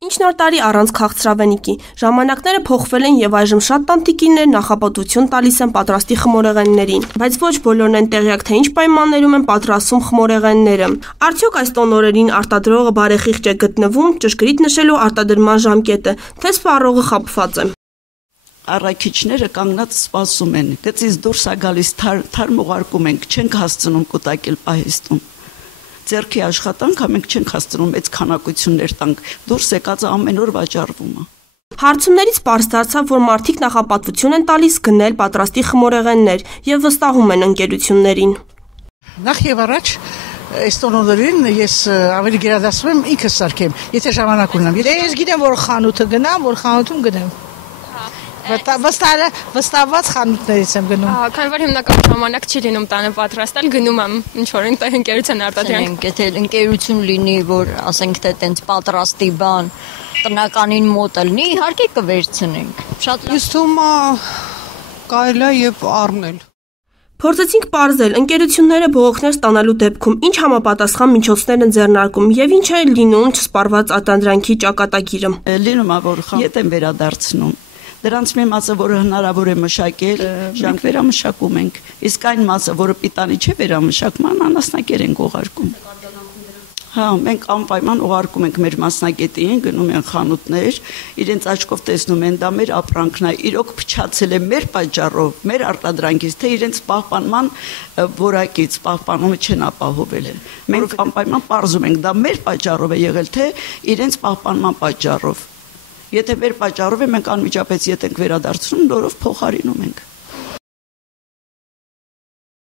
Ինչ նոր տարի առանց քաղցրավենիքի, ժամանակները փոխվել են եւ այժմ շատ տանտիկիներ նախապատվություն տալիս են պատրաստի խմորեղեններին, բայց ոչ բոլորն են տեղյակ, թե ինչ պայմաններում են պատրաստում խմորեղենները։ Արդյոք այս տոնորերին արտադրողը բարեխիղճ է գտնվում, ճշգրիտ նշելու արտադրման ժամկետը, թե սպառողը խաբված է։ Առաքիչները կանգնած սպասում են, գծից դուրս է գալիս թարմ ուղարկում ենք, չենք հասցնում կուտակել պահեստում։ Ձերքի աշխատանք մենք չենք հասցնում մեծ քանակություններ տանք, դուրս եկածը ամեն օր վաճառվում է։ Հարցումներից պարզ դարձավ, որ մարդիկ նախապատվություն են տալիս գնել պատրաստի խմորեղեններ եւ վստահում են ընկերություններին։ Նախ եւ առաջ այս տոնորերին ես ավելի գերադասում եմ ինքս սարքեմ, եթե ժամանակ ունենամ։ Եթե ես գիտեմ, որ խանութը գնամ, որ խանութում գնեմ։ Վստահված խանութներից եմ գնում։ Քանի որ հիմնական ժամանակ չի լինում տանը պատրաստել, գնում եմ ինչ-որ ընկերության արտադրանք։ Եթե ընկերություն լինի, որ ասենք թե տենց պատրաստի բան տնականին մոտ լինի, իհարկե կվերցնենք։ Շատ ինձ թվում է կարելի է եւ առնել։ Փորձեցինք պարզել ընկերությունները բողոքներ ստանալու դեպքում ինչ համապատասխան միջոցներ են ձեռնարկում եւ ինչ է լինում չսպառված արտադրանքի ճակատագիրը։ Լինում է, որ խանութ են վերադարձնում։ Դրանց մի մասը, որը հնարավոր է մշակել, շանք վերամշակում ենք, իսկ այն մասը, որը պիտանի չէ վերամշակման, անասնակեր ենք ուղարկում։ Հա, մենք անպայման ուղարկում ենք մեր մասնագետին, գնում են խանութներ, իրենց աչքով տեսնում են, դա մեր ապրանքն է, իրոք փչացել է մեր պատճառով, մեր արտադրանքից, թե իրենց պահպանման որակից պահպանումը չեն ապահովել։ Մենք անպայման պարզում ենք, դա մեր պատճառով է եղել, թե իրենց պահպանման պատճառով։ Եթե մեր պատճառով է, մենք անմիջապես ետ ենք վերադարձնում, նորով փոխարինում ենք։